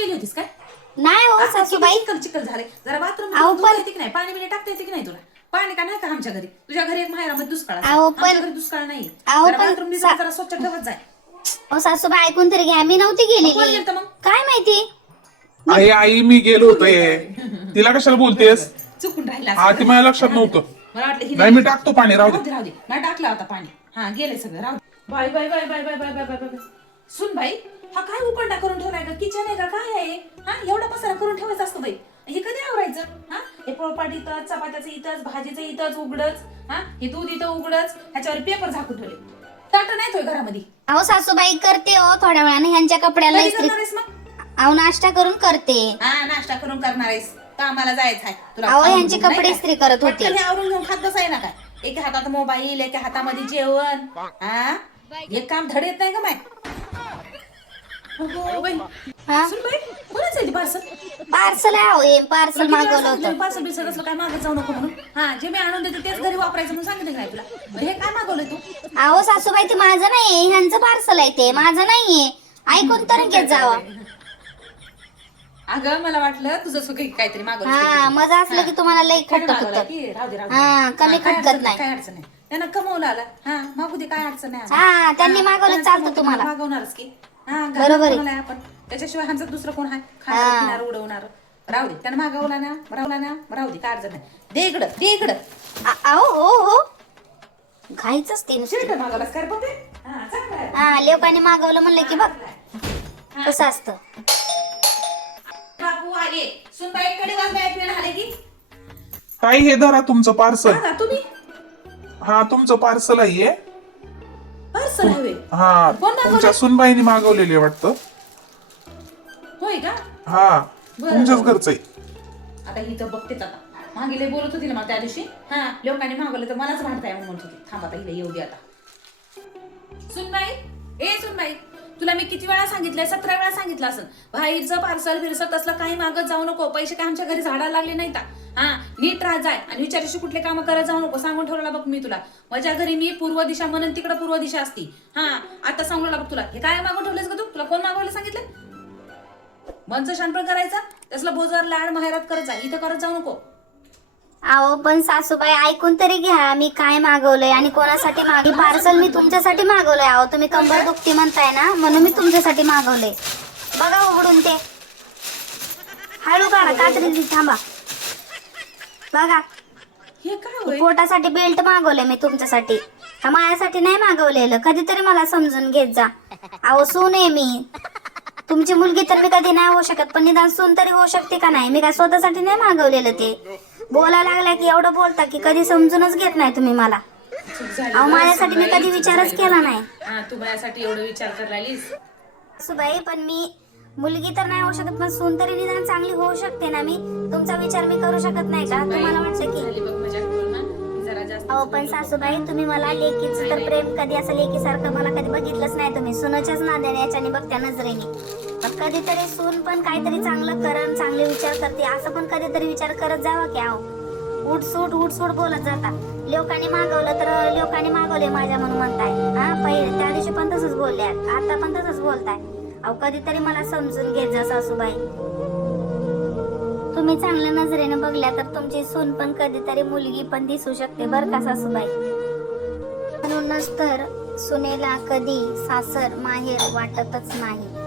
गेली होतीस काय? नाही हो सासूबाई, चिकल चिकल झाले जरा बाथरूम येते की नाही, पाणी बिणी टाकता येते की नाही तुला? पाणी का नाही का आमच्या घरी? तुझ्या घरी एक माहेरामध्ये दुष्काळ आमच्या घरी दुष्काळ नाही. बाथरूम जरा स्वच्छ ठेवत जाय. ओ सासूबाई ऐकून तरी घ्या, मी नव्हती गेलेली. मग काय माहिती? आई मी गेलो होतो तिला कशाला बोलतेस? चुकून राहिला हा ते माझ्या लक्षात नव्हतं. मला वाटलं नाही मी टाकतो पाणी, राहू दे. राहू दे नाही टाकला होता पाणी. हा गेले सगळं राहू दे. Bye bye bye bye bye bye bye bye. सुन बाई, हा काय उकंडा करून ठेवलाय का? किचन आहे का काय आहे? हा एवढा पसारा करून ठेवायचा असतो बाई. हे कधी आवरायचं? हा हे पोळपाट इथंच, चपात्याचं इथंच, भाजीचं इथंच उघडच, हा हे दूध इथं उघडच, ह्याच्यावर पेपर झाकून ठेवले. ताट नाही तो घरामध्ये. अहो सासूबाई करते हो थोड्या वेळाने ह्यांच्या कपड्याला कधी इस्त्री. करणार आहेस मग? अहो नाश्ता करून करते. हा नाश्ता करून करणार आहेस? कामाला जायचं आहे तुला? अहो खाऊन ह्यांचे घेऊन नाही कपडे का? इस्त्री करत होते. पटकन हे आवरून घेऊन खात बसाय ना काय? एका हातात मोबाईल, एका हातामध्ये जेवण. हा एक काम धड येत नाही का माय? हा कोणाच आहे पार्सल? पार्सल आहे अहो, हे पार्सल मागवलं होतं. पार्सल बिर्सल असलं काय मागत जाऊ नको म्हणून. हा जे मी आणून देते तेच घरी वापरायचं म्हणून सांगितलं काय तुला? हे काय मागवलंय तू? अहो सासूबाई ते माझं नाहीये, ह्यांचं पार्सल आहे, ते माझं नाहीये. ऐकून तर घेत जावा. अगं मला वाटलं तुझं सुख काहीतरी मागवलं. हा मजा असलं की तुम्हाला लई खटकत होतं. राहू दे हा कमी खटकत नाही. काय अडचण नाही. त्यांना कमवलं आला. हा मागू दे, काय अडचण नाही. हा त्यांनी मागवलं चालतं तुम्हाला. मागवणारच की. हा बरोबर आहे. आपण त्याच्याशिवाय ह्यांचं दुसरं कोण आहे? खाणार पिणार उडवणार. राहू दे त्यांना मागवला ना, राहू दे काय अडचण नाही. दे इकडं. अहो हो हो घाईच ते शिरट मागवलास काय बघते? हा चांगलं आहे. हा लोकांनी मागवलं म्हणलं की बघ कसं असतं. बापू आले. सुनबाई कडे वाजवाय आले की ताई हे धरा तुमचं पार्सल. बघा तुम्ही हा तुमचं पार्सल आहे. पार्सल हवे. हा कोण मागवलं? तुमच्या सुनबाईने मागवलेली आहे वाटतं. होय का? हा तुमच्याच घरचं आहे. आता ही तर बघतेच आता. मागे लय बोलत होती ना मला त्या दिवशी. हा लोकांनी मागवलं तर मलाच भांडताय म्हणत होती. थांब आता हिला येऊ दे आता. सुनबाई तुला मी किती वेळा सांगितलंय? 17 वेळा सांगितलं असं. बाहेरचं पार्सल बिरसल तसलं काही मागत जाऊ नको. पैसे काय आमच्या घरी झाडाला लागले नाही का? हा नीट राहा जाय आणि विचाराशी कुठले काम करत जाऊ नको. सांगून ठेवलेला बघ मी तुला. माझ्या घरी मी पूर्व दिशा म्हणून तिकडे पूर्व दिशा असती. हा आता सांगून बघ तुला. हे काय मागून ठेवलेस का तू? तुला कोण मागवलं सांगितलं? मनचं शानपण करायचा, त्यासला बोजार लाड माहेरात करत जा. इथं करत जाऊ नको. अहो पण सासूबाई ऐकून तरी घ्या, मी काय मागवलंय आणि कोणासाठी मागे. पार्सल मी तुमच्यासाठी मागवलंय. अहो तुम्ही कंबर दुखती म्हणताय ना, म्हणून मी तुमच्यासाठी मागवलंय. बघा उघडून ते. हळू काढा कात्री थांबा. बघा हे काय होय? पोटासाठी बेल्ट मागवले मी तुमच्यासाठी. हा माझ्यासाठी नाही मागवलेलं. कधीतरी मला समजून घेत जा. अहो सून आहे मी. तुमची मुलगी तर मी कधी नाही होऊ शकत, पण निदान सून तरी होऊ शकते का नाही? मी काय स्वतःसाठी नाही मागवलेलं ते. बोलायला लागल्या की एवढं बोलता की कधी समजूनच घेत नाही तुम्ही मला. अहो माझ्यासाठी मी कधी विचारच केला नाही. हा तू माझ्यासाठी एवढं विचार करायलीस. सुबाई पण मी मुलगी तर नाही होऊ शकत, पण सून तरी निदान चांगली होऊ शकते ना. मी तुमचा विचार मी करू शकत नाही का? तुम्हाला वाटतं की झाली बघ मजाक करून ना. जरा जास्त अहो पण सासूबाई तुम्ही मला लेकीचं तर प्रेम कधी असं लेकीसारखं मला कधी बघितलंच नाही. तुम्ही सुनाच्याच नात्याने याच्याने बघत्या नजरेने. कधीतरी सून पण काहीतरी चांगलं करण, चांगले विचार करते असं पण कधीतरी विचार करत जावा की. अहो उठसूट बोलत जाता. लोकांनी मागवलं तर लोकांनी मागवले माझ्या म्हणून म्हणताय. हा पहिले त्या दिवशी पण तसंच बोलले, आता पण तसंच बोलताय. अहो कधीतरी मला समजून घेत जा सासूबाई. तुम्ही चांगल्या नजरेने बघल्या तर तुमची सून पण कधीतरी मुलगी पण दिसू शकते बरं का सासूबाई. म्हणूनच तर सुनेला कधी सासर माहेर वाटतच नाही.